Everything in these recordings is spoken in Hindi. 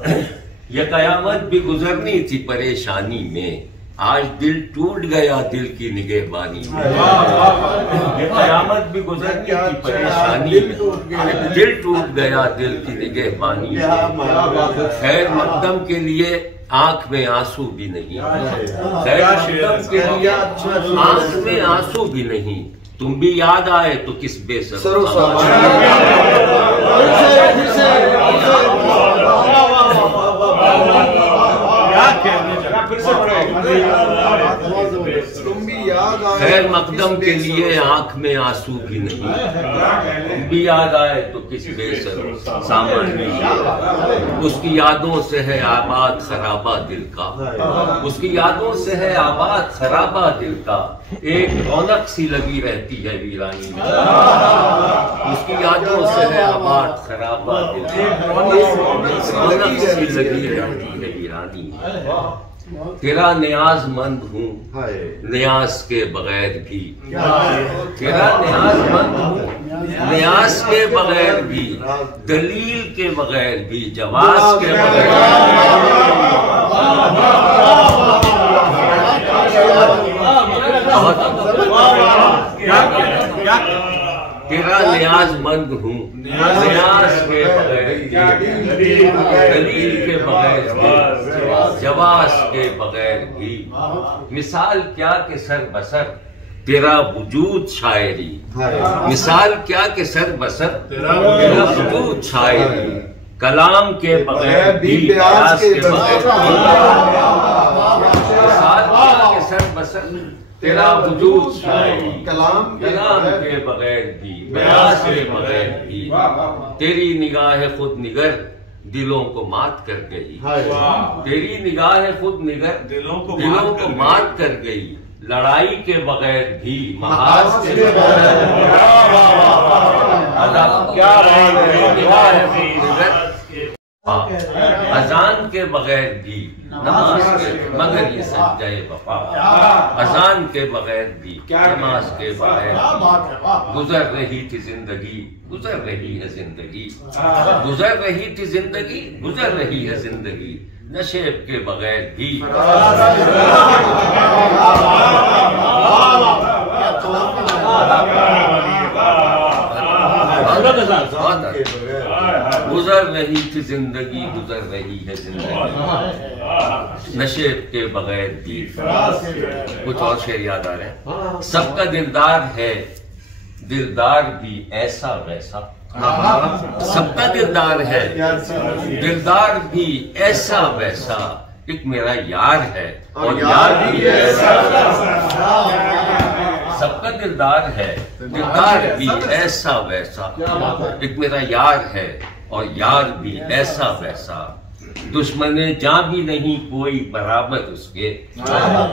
ये कयामत भी गुजरनी थी परेशानी में, आज दिल टूट गया दिल की निगहबानी में। ये कयामत भी गुजरनी थी परेशानी में, आज दिल टूट गया दिल की निगहबानी में। खैर मकदम के लिए आंख में आंसू भी नहीं, खैर मकदम के लिए आंख में आंसू भी नहीं। तुम भी याद आए तो किस बेसर खैर मकदम के लिए आंख में आंसू भी नहीं। तुम भी याद आए तो किस बेसर सामान नहीं। उसकी यादों से है आबाद खराबा दिल का, उसकी यादों से है आबाद खराबा दिल का। एक रौनक सी लगी रहती है वीरानी में, उसकी यादों से है आबाद खराबा दिल का। रौनक सी लगी रहती है वीरानी में। तेरा नियाज़मंद हूँ नियाज के बगैर भी, तेरा नियाज़मंद हूँ नियाज के बगैर भी, दलील के बगैर भी, जवाब के बगैर। तेरा नियाज़मंद हूँ नियाज के बगैर भी, दलील के बगैर भी, जवाब के बगैर भी। मिसाल क्या के सर बसर तेरा वजूद शायरी, मिसाल क्या के सर बसर तेरा वजूद शायरी। कलाम के बगैर भी, बयास के बगैर भी। मिसाल क्या के सर बसर तेरा वजूद शायरी, कलाम के बगैर भी, बयास के बगैर भी। तेरी निगाह खुद निगर दिलों को मात कर गई, तेरी निगाह खुद निगर दिलों को मात कर गई। लड़ाई के बगैर भी, महाज के बगैर अजान के बगैर भी, नमाज के मगर ये सच्चाई वफा। अजान के बगैर भी, नमाज के बगैर गुजर रही थी जिंदगी, गुजर रही है जिंदगी, गुजर रही थी जिंदगी, गुजर रही है जिंदगी। नशेब के बगैर भी। गुजर रही थी जिंदगी, गुजर रही है जिंदगी, नशेब के बगैर भी। कुछ और शेर याद आ रहे हैं। सबका दिलदार है दिलदार भी ऐसा वैसा, सबका दिलदार है दिलदार भी ऐसा वैसा। एक मेरा यार है और यार भी ऐसा वैसा। सबका दिलदार है दिलदार भी ऐसा वैसा। एक मेरा यार है और यार भी ऐसा वैसा। दुश्मने जान भी नहीं कोई बराबर उसके,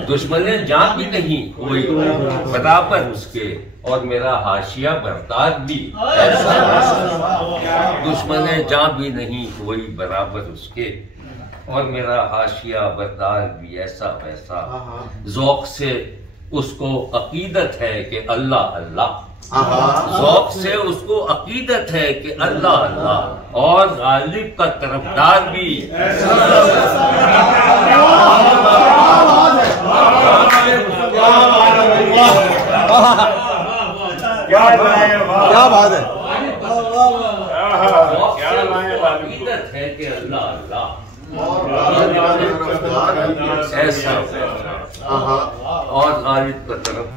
दुश्मने जान भी नहीं कोई बराबर उसके। और मेरा हाशिया बरदार भी ऐसा वैसा। दुश्मने जान भी नहीं कोई बराबर उसके, और मेरा हाशिया बरदार भी ऐसा वैसा। ज़ौक़ से उसको अकीदत है कि अल्लाह अल्लाह, ज़ौक़ से उसको अकीदत है कि अल्लाह अल्लाह। और गालिब का तरफदार भी क्या बात है। अकीदत है कि अल्लाह अल्लाह ऐसा और गालिब का तरफ